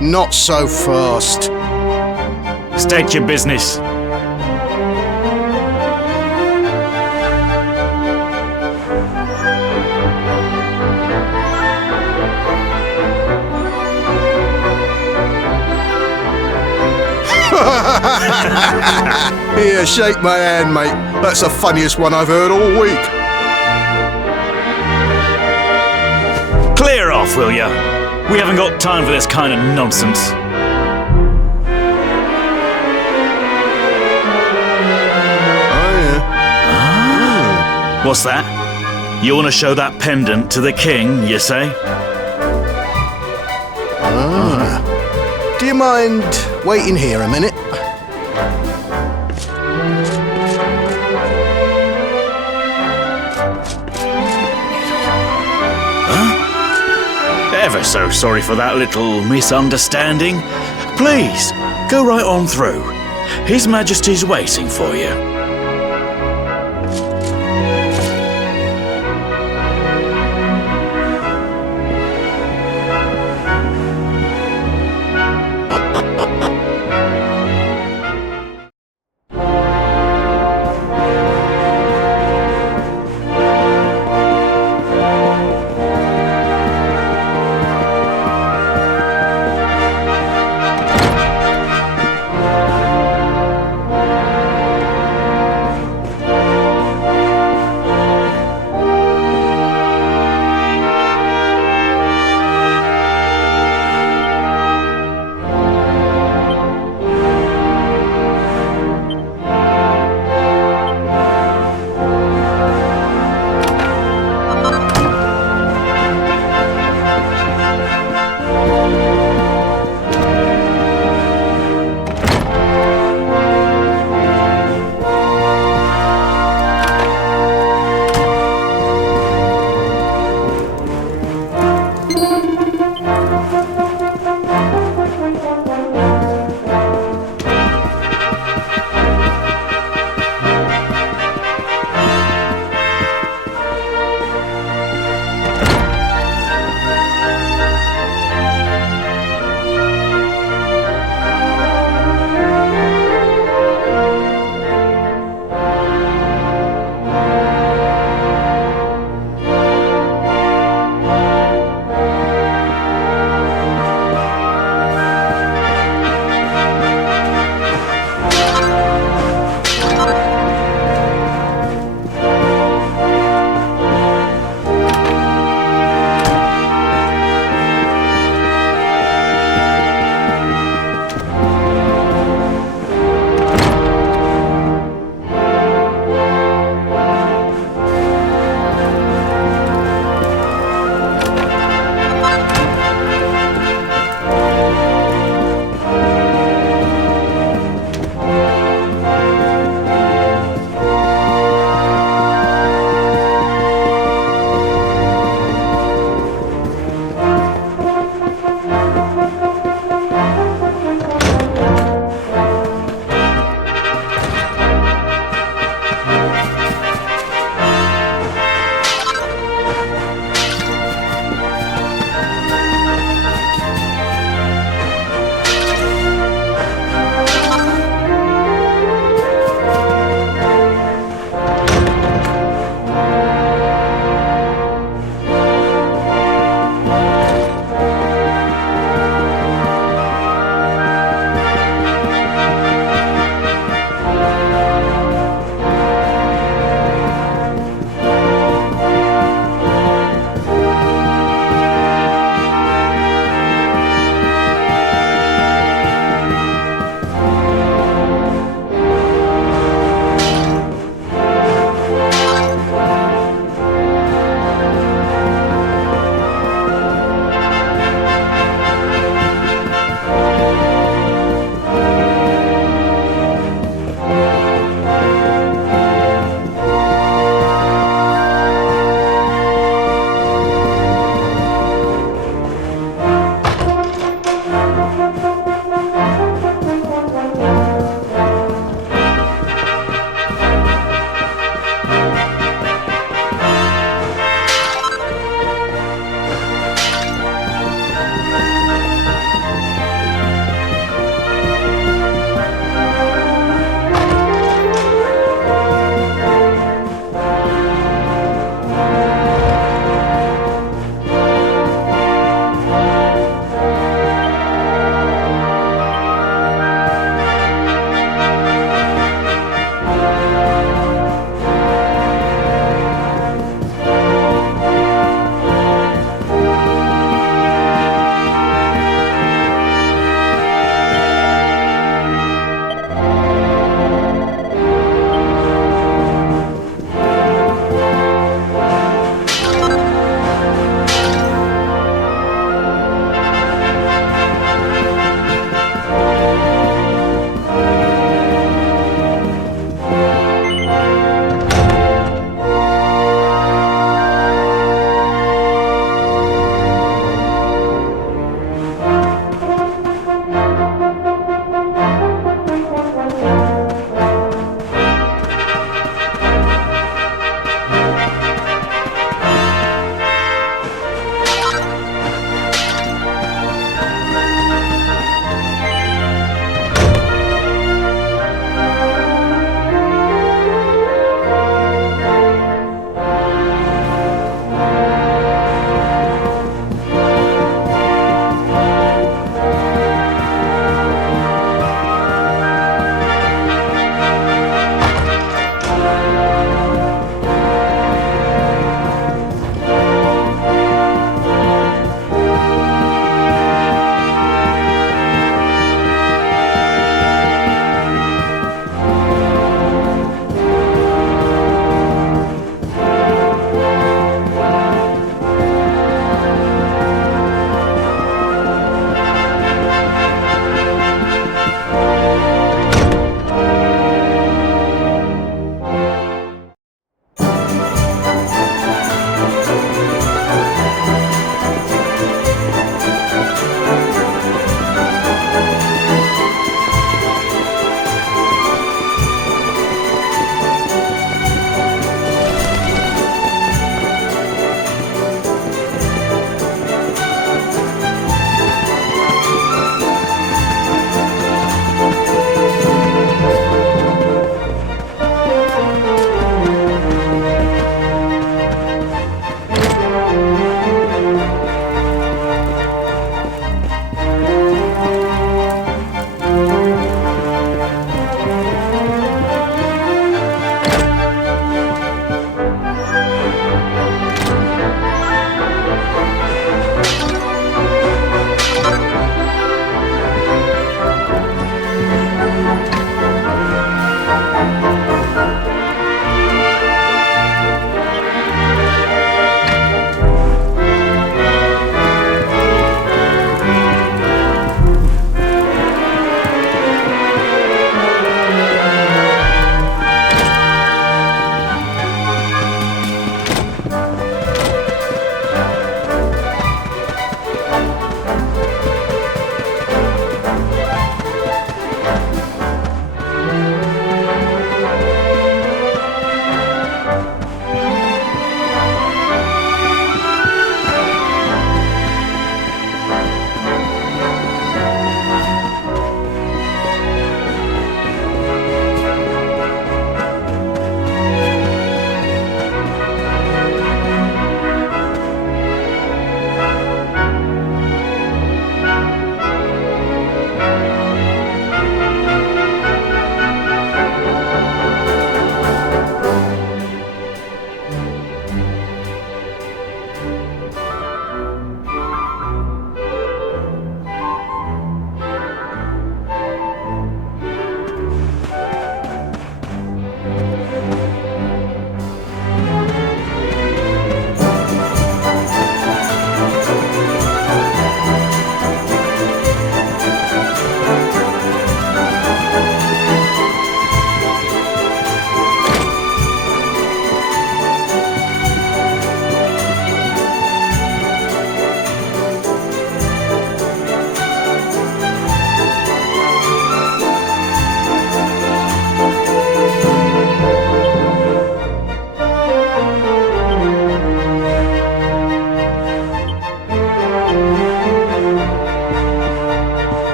Not so fast. State your business. Here, shake my hand, mate. That's the funniest one I've heard all week. Clear off, will ya? We haven't got time for this kind of nonsense. What's that? You want to show that pendant to the king, you say? Do you mind waiting here a minute? Ever so sorry for that little misunderstanding. Please, go right on through. His Majesty's waiting for you.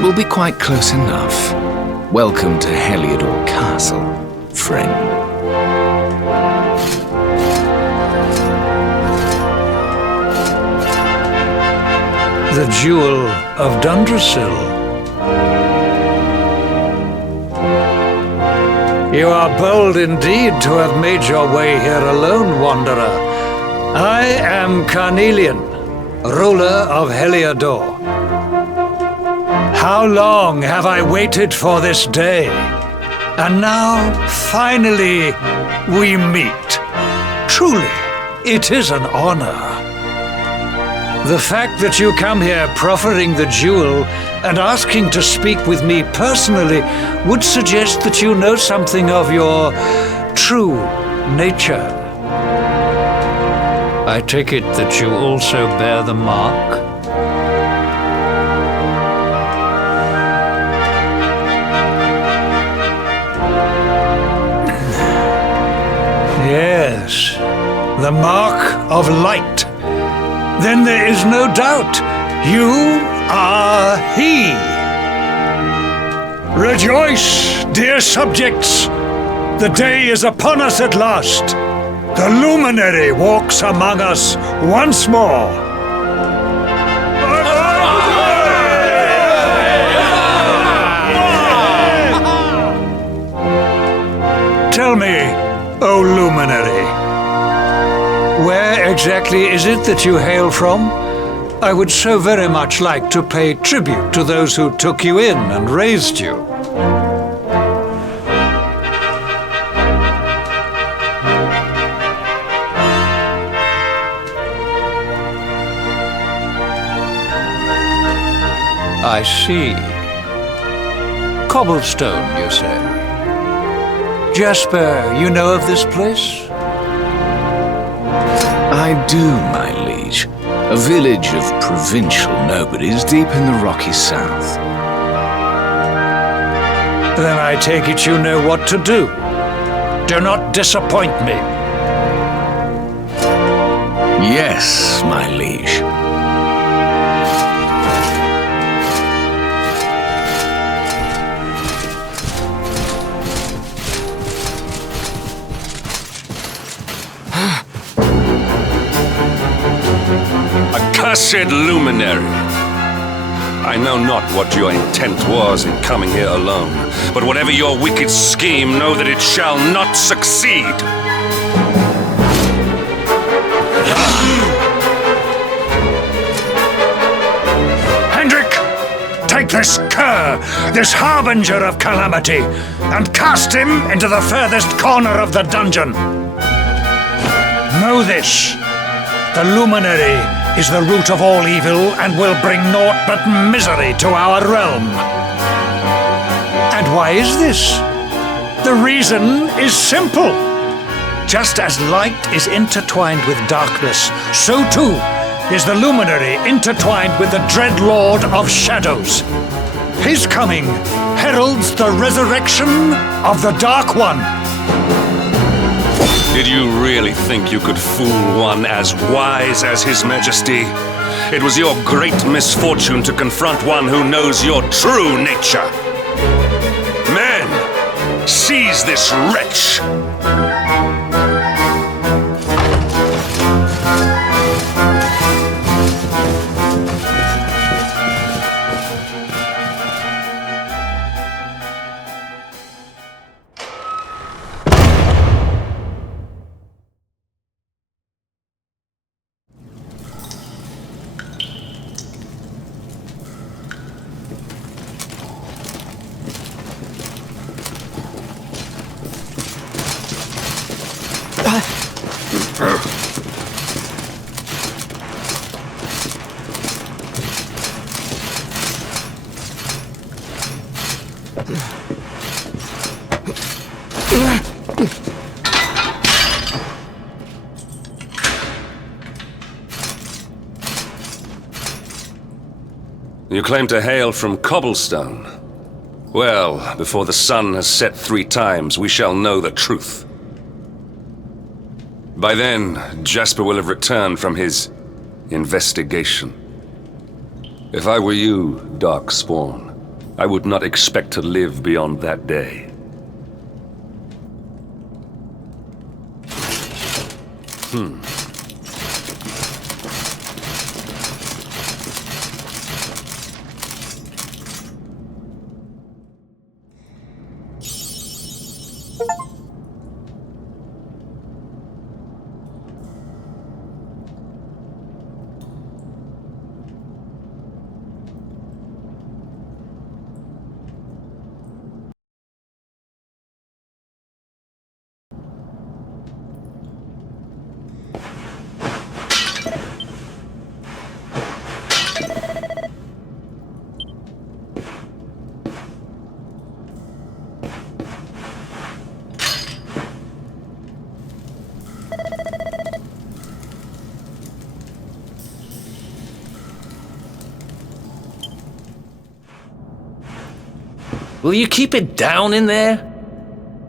That will be quite close enough. Welcome to Heliodor Castle, friend. The Jewel of Dundrasil. You are bold indeed to have made your way here alone, Wanderer. I am Carnelian, ruler of Heliodor. How long have I waited for this day? And now, finally, we meet. Truly, it is an honor. The fact that you come here proffering the jewel and asking to speak with me personally would suggest that you know something of your true nature. I take it that you also bear the mark? Yes, the mark of light. Then there is no doubt, you are he. Rejoice, dear subjects! The day is upon us at last. The luminary walks among us once more. Tell me, O luminary, where exactly is it that you hail from? I would so very much like to pay tribute to those who took you in and raised you. I see. Cobblestone, you say? Jasper, you know of this place? I do, my liege. A village of provincial nobodies deep in the rocky south. Then I take it you know what to do. Do not disappoint me. Yes, my liege. Accursed luminary! I know not what your intent was in coming here alone, but whatever your wicked scheme, know that it shall not succeed! Hendrik! Take this cur, this harbinger of calamity, and cast him into the furthest corner of the dungeon. Know this. The luminary is the root of all evil and will bring naught but misery to our realm. And why is this? The reason is simple. Just as light is intertwined with darkness, so too is the luminary intertwined with the dread lord of shadows. His coming heralds the resurrection of the Dark One. Did you really think you could fool one as wise as His Majesty? It was your great misfortune to confront one who knows your true nature. Men, seize this wretch! You claim to hail from Cobblestone. Well, before the sun has set 3 times, we shall know the truth. By then, Jasper will have returned from his investigation. If I were you, Darkspawn, I would not expect to live beyond that day. Will you keep it down in there?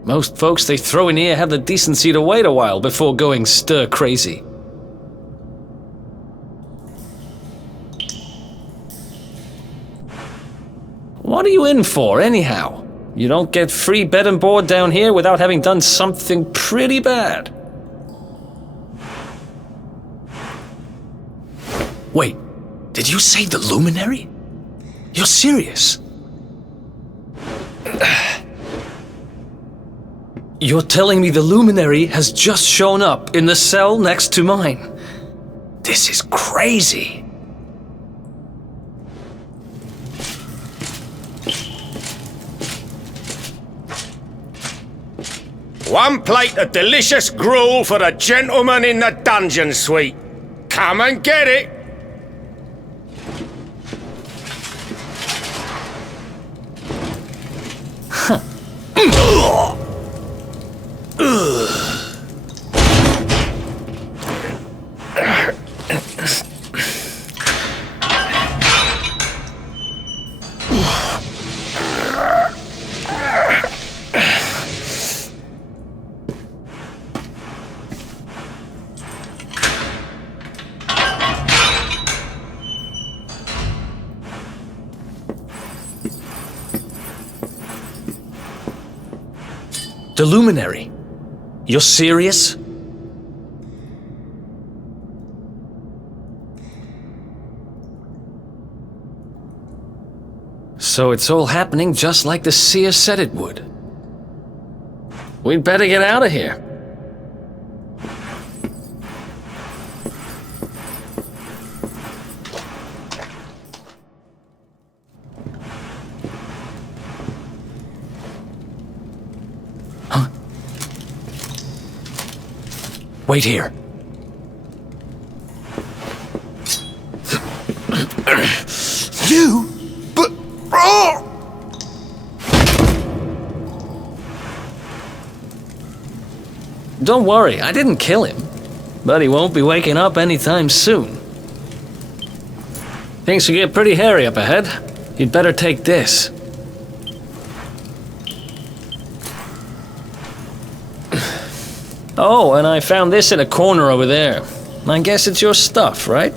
Most folks they throw in here have the decency to wait a while before going stir crazy. What are you in for, anyhow? You don't get free bed and board down here without having done something pretty bad. Wait, did you say the Luminary? You're serious? You're telling me the Luminary has just shown up in the cell next to mine? This is crazy. One plate of delicious gruel for the gentleman in the dungeon suite. Come and get it. The Luminary? You're serious? So it's all happening just like the seer said it would. We'd better get out of here. Wait here. You? But... Oh! Don't worry, I didn't kill him. But he won't be waking up anytime soon. Things will get pretty hairy up ahead. You'd better take this. Oh, and I found this in a corner over there. I guess it's your stuff, right?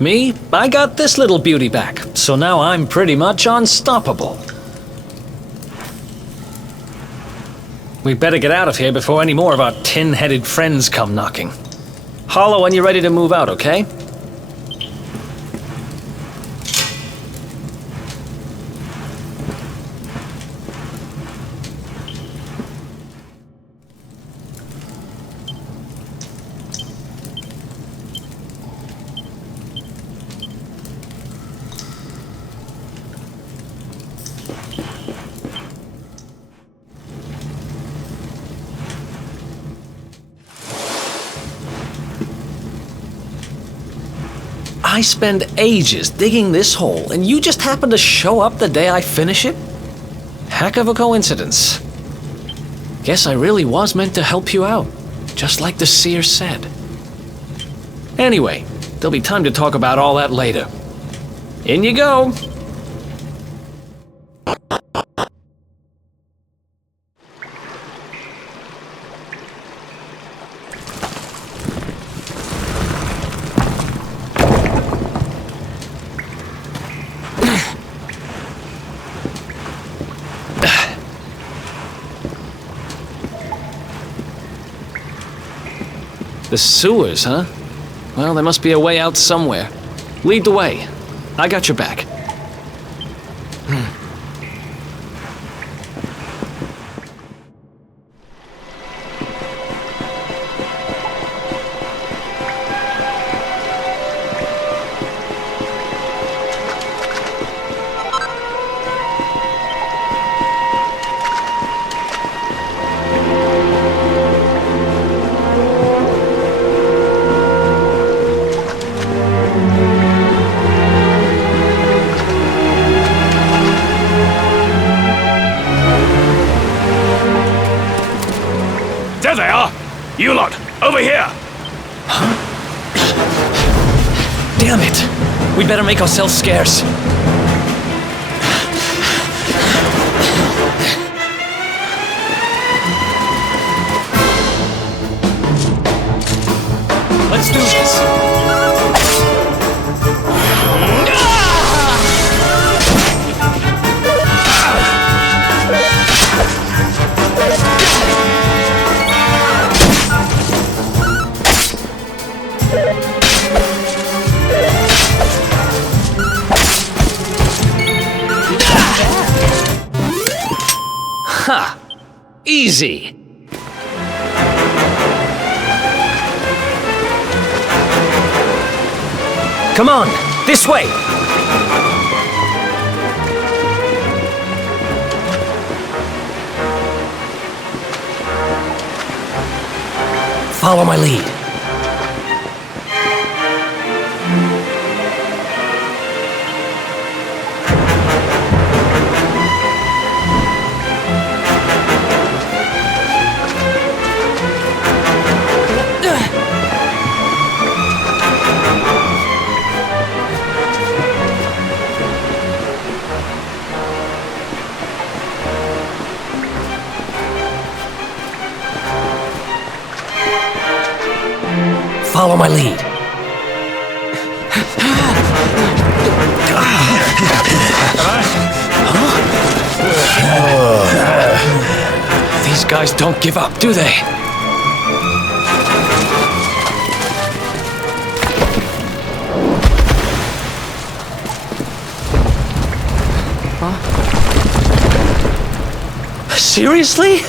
Me? I got this little beauty back, so now I'm pretty much unstoppable. We'd better get out of here before any more of our tin-headed friends come knocking. Holler when you're ready to move out, okay? I spend ages digging this hole, and you just happen to show up the day I finish it? Heck of a coincidence. Guess I really was meant to help you out, just like the seer said. Anyway, there'll be time to talk about all that later. In you go! The sewers, huh? Well, there must be a way out somewhere. Lead the way. I got your back. There they are! You lot, over here! Damn it! We better make ourselves scarce. Let's do this! Ha! Easy! Come on, this way! Follow my lead. Follow my lead. These guys don't give up, do they? Seriously?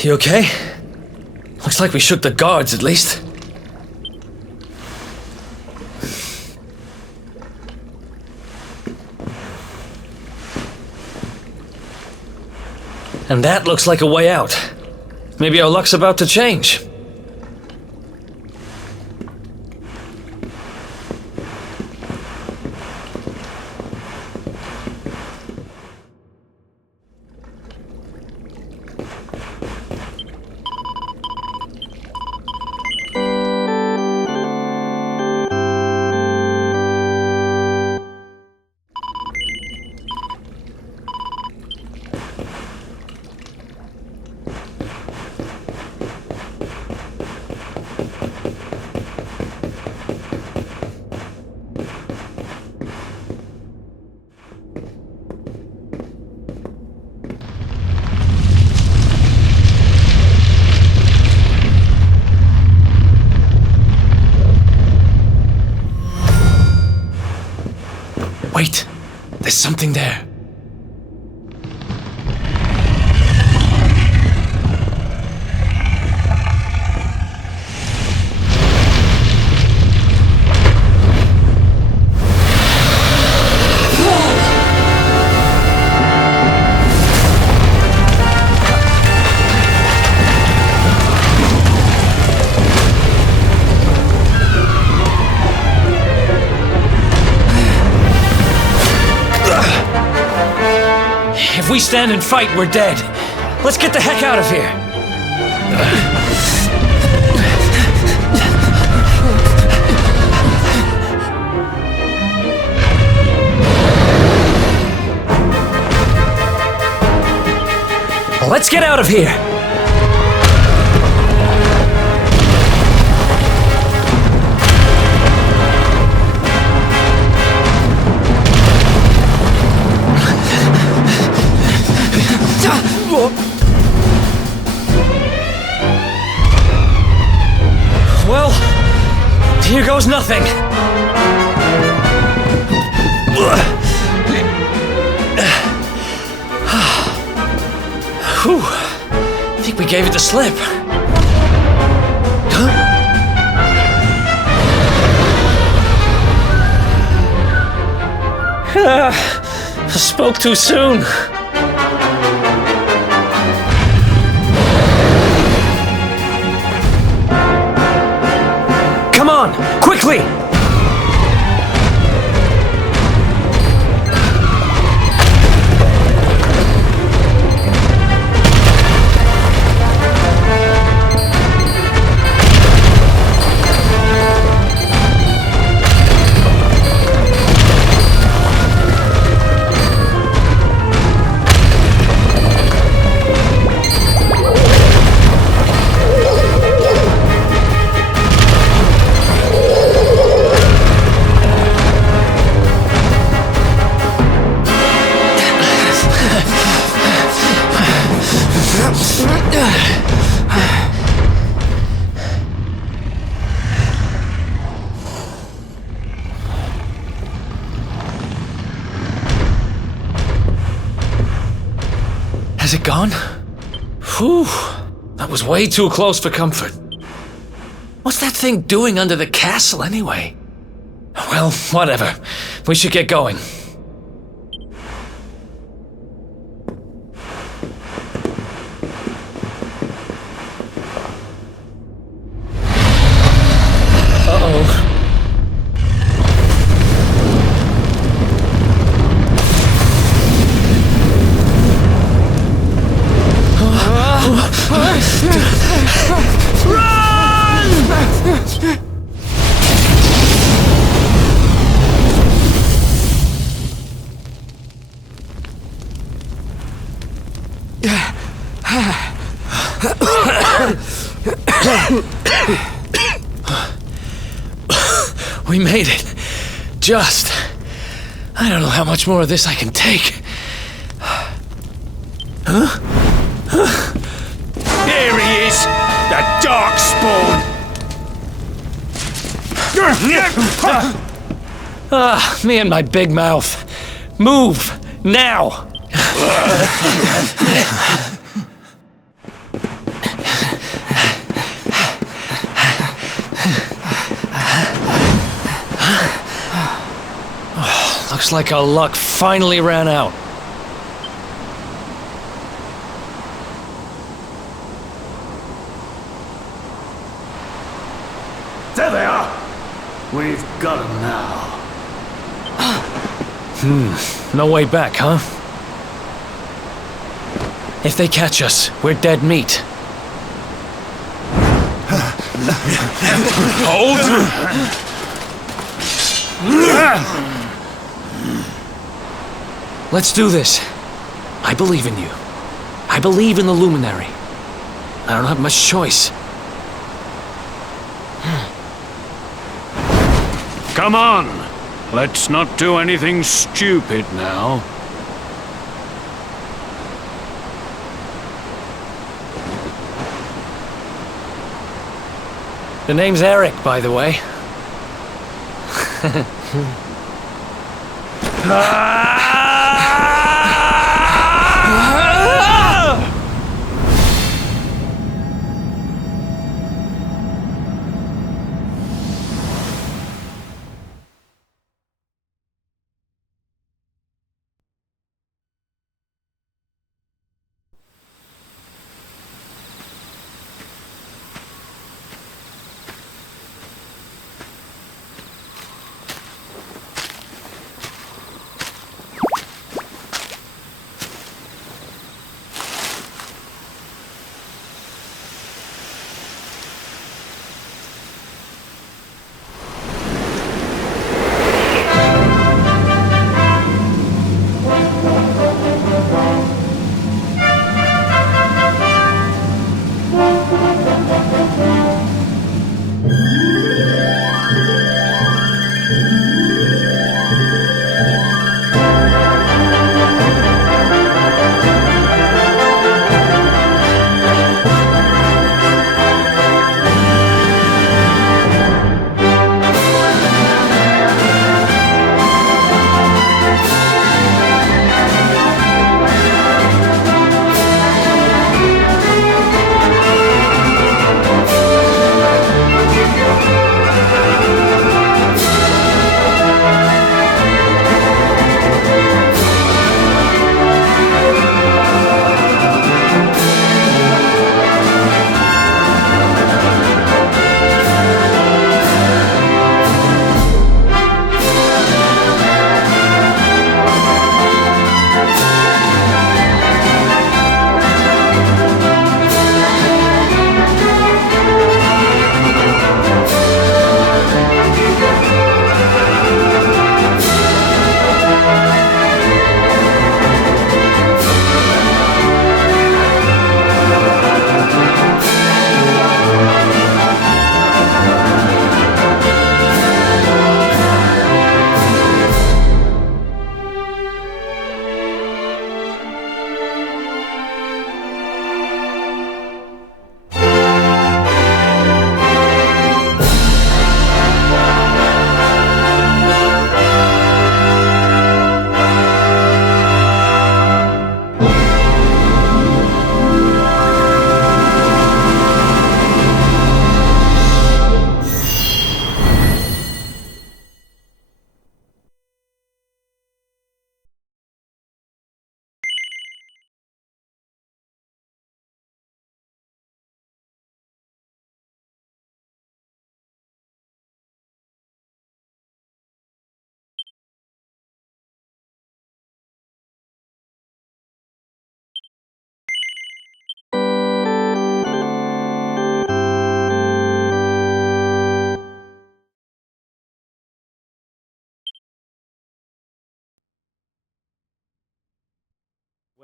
You okay? Looks like we shook the guards, at least. And that looks like a way out. Maybe our luck's about to change. Wait, there's something there. If we stand and fight, we're dead. let's get the heck out of here. Let's get out of here! Well, here goes nothing. Whew. I think we gave it the slip. Huh? I spoke too soon. Come on, quickly! Has it gone? Whew. That was way too close for comfort. What's that thing doing under the castle anyway? Well, whatever. We should get going. Uh-oh. We made it. Just. I don't know how much more of this I can take. Huh? There he is! The Darkspawn! Ah, me and my big mouth. Move! Now! Looks like our luck finally ran out. There they are! We've got them now. No way back, huh? If they catch us, we're dead meat. Hold! Let's do this. I believe in you. I believe in the Luminary. I don't have much choice. Come on! Let's not do anything stupid now. The name's Eric, by the way.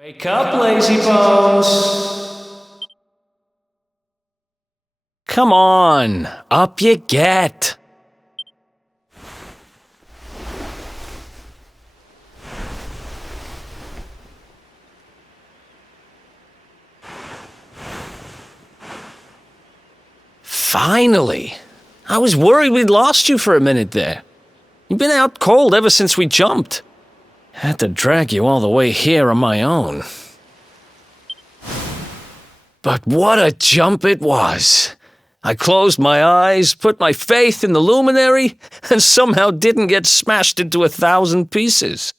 Wake up, lazy bones! Come on, up you get! Finally! I was worried we'd lost you for a minute there. You've been out cold ever since we jumped. Had to drag you all the way here on my own. But what a jump it was! I closed my eyes, put my faith in the luminary, and somehow didn't get smashed into 1,000 pieces.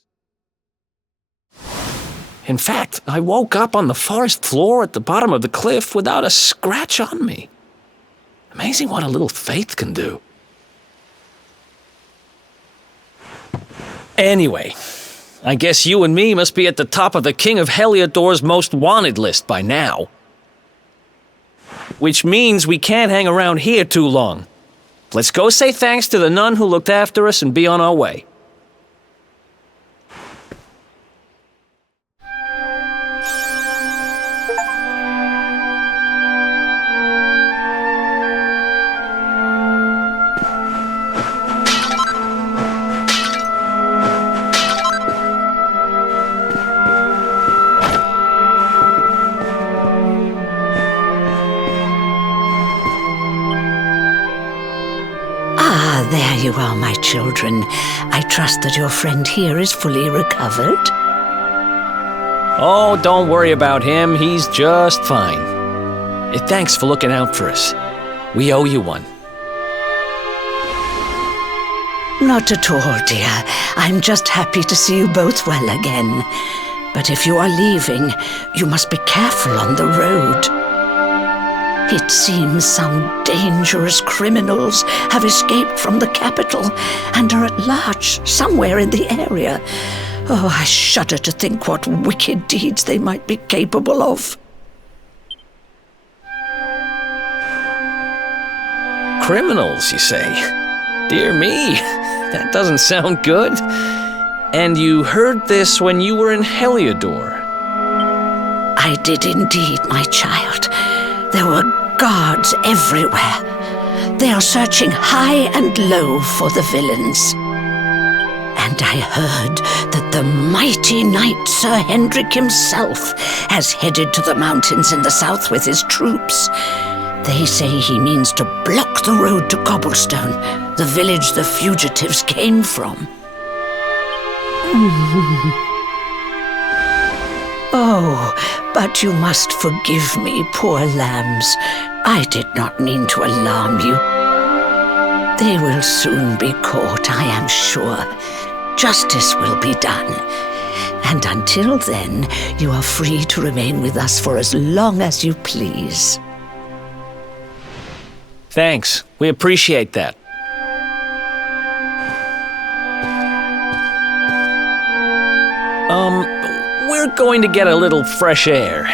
In fact, I woke up on the forest floor at the bottom of the cliff without a scratch on me. Amazing what a little faith can do. Anyway, I guess you and me must be at the top of the King of Heliodor's most wanted list by now. Which means we can't hang around here too long. Let's go say thanks to the nun who looked after us and be on our way. There you are, my children. I trust that your friend here is fully recovered. Oh, don't worry about him. He's just fine. Thanks for looking out for us. We owe you one. Not at all, dear. I'm just happy to see you both well again. But if you are leaving, you must be careful on the road. It seems some dangerous criminals have escaped from the capital and are at large somewhere in the area. Oh, I shudder to think what wicked deeds they might be capable of. Criminals, you say? Dear me, that doesn't sound good. And you heard this when you were in Heliodor? I did indeed, my child. There were guards everywhere. They are searching high and low for the villains. And I heard that the mighty knight Sir Hendrik himself has headed to the mountains in the south with his troops. They say he means to block the road to Cobblestone, the village the fugitives came from. Oh, but you must forgive me, poor lambs. I did not mean to alarm you. They will soon be caught, I am sure. Justice will be done. And until then, you are free to remain with us for as long as you please. Thanks. We appreciate that. We're going to get a little fresh air.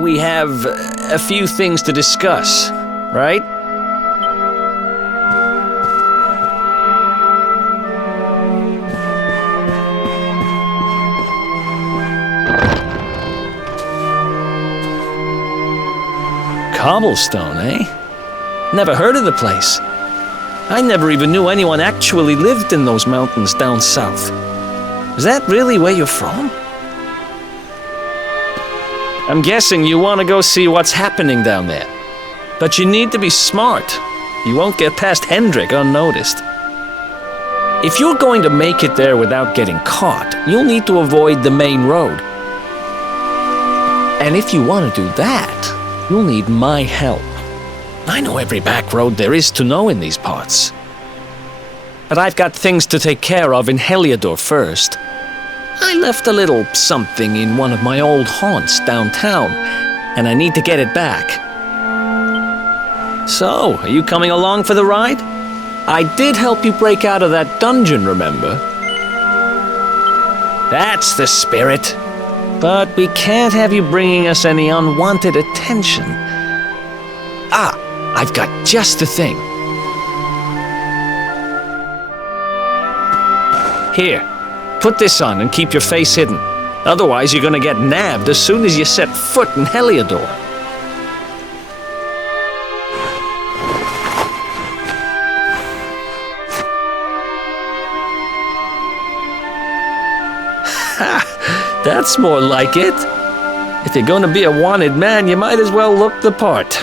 We have a few things to discuss, right? Cobblestone, eh? Never heard of the place. I never even knew anyone actually lived in those mountains down south. Is that really where you're from? I'm guessing you want to go see what's happening down there. But you need to be smart. You won't get past Hendrik unnoticed. If you're going to make it there without getting caught, you'll need to avoid the main road. And if you want to do that, you'll need my help. I know every back road there is to know in these parts. But I've got things to take care of in Heliodor first. I left a little something in one of my old haunts downtown, and I need to get it back. So, are you coming along for the ride? I did help you break out of that dungeon, remember? That's the spirit. But we can't have you bringing us any unwanted attention. Ah, I've got just the thing. Here, put this on and keep your face hidden. Otherwise, you're gonna get nabbed as soon as you set foot in Heliodor. Ha! That's more like it. If you're gonna be a wanted man, you might as well look the part.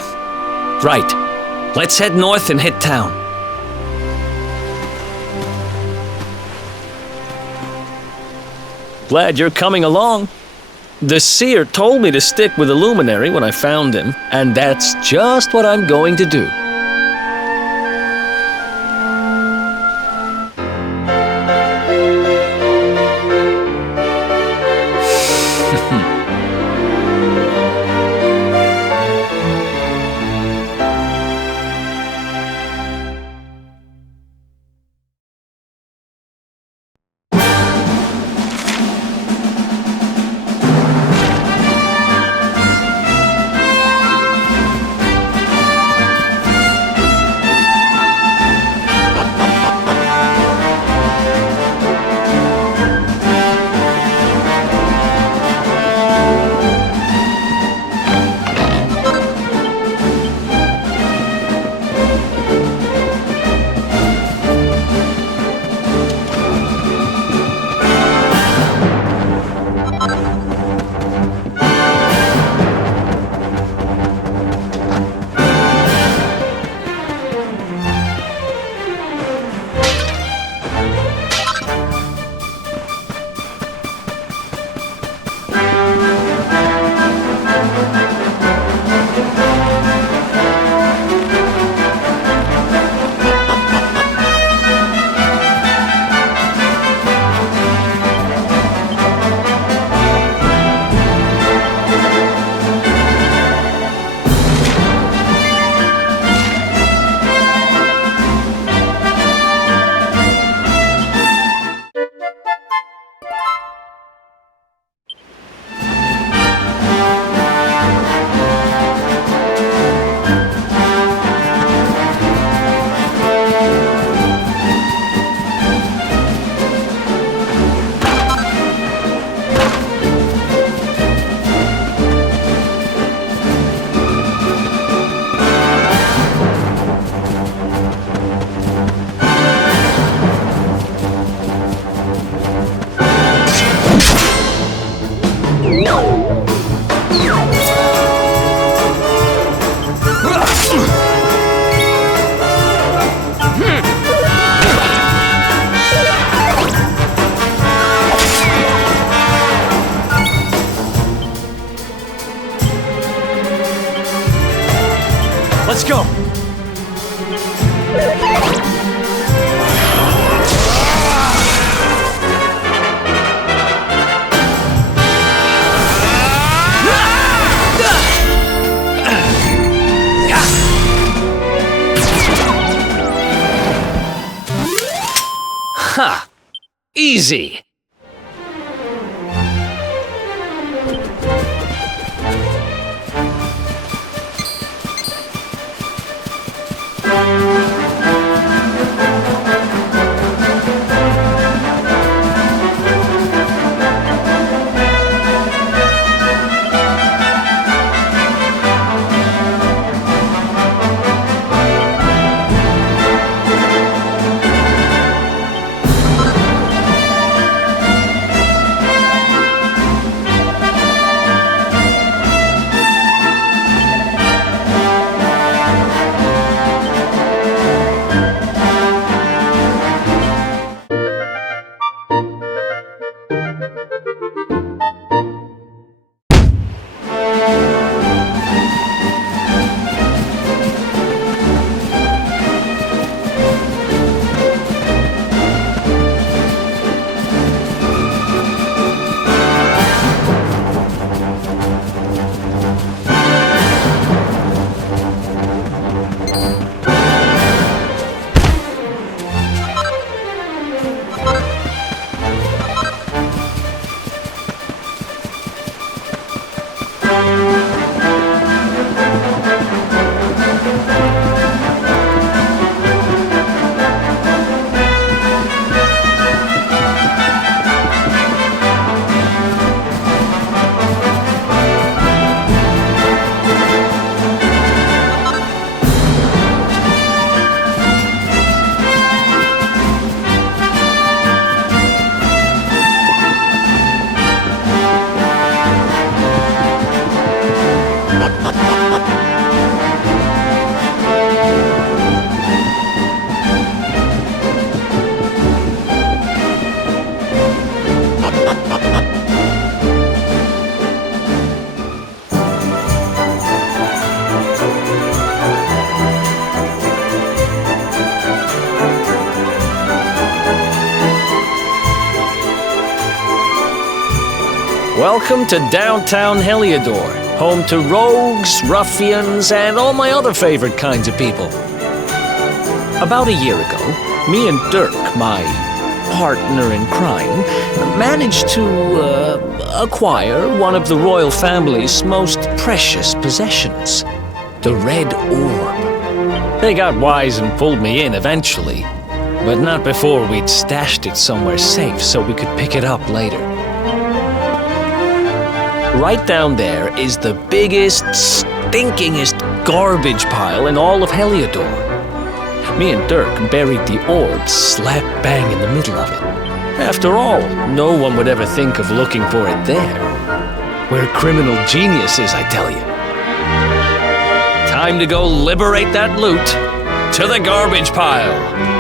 Right. Let's head north and hit town. Glad you're coming along. The seer told me to stick with the luminary when I found him, and that's just what I'm going to do. Let's go! Ha! Easy! Welcome to downtown Heliodor, home to rogues, ruffians, and all my other favorite kinds of people. About a year ago, me and Dirk, my partner in crime, managed to acquire one of the royal family's most precious possessions, the Red Orb. They got wise and pulled me in eventually, but not before we'd stashed it somewhere safe so we could pick it up later. Right down there is the biggest, stinkingest garbage pile in all of Heliodor. Me and Dirk buried the orb slap bang in the middle of it. After all, no one would ever think of looking for it there. We're criminal geniuses, I tell you. Time to go liberate that loot to the garbage pile.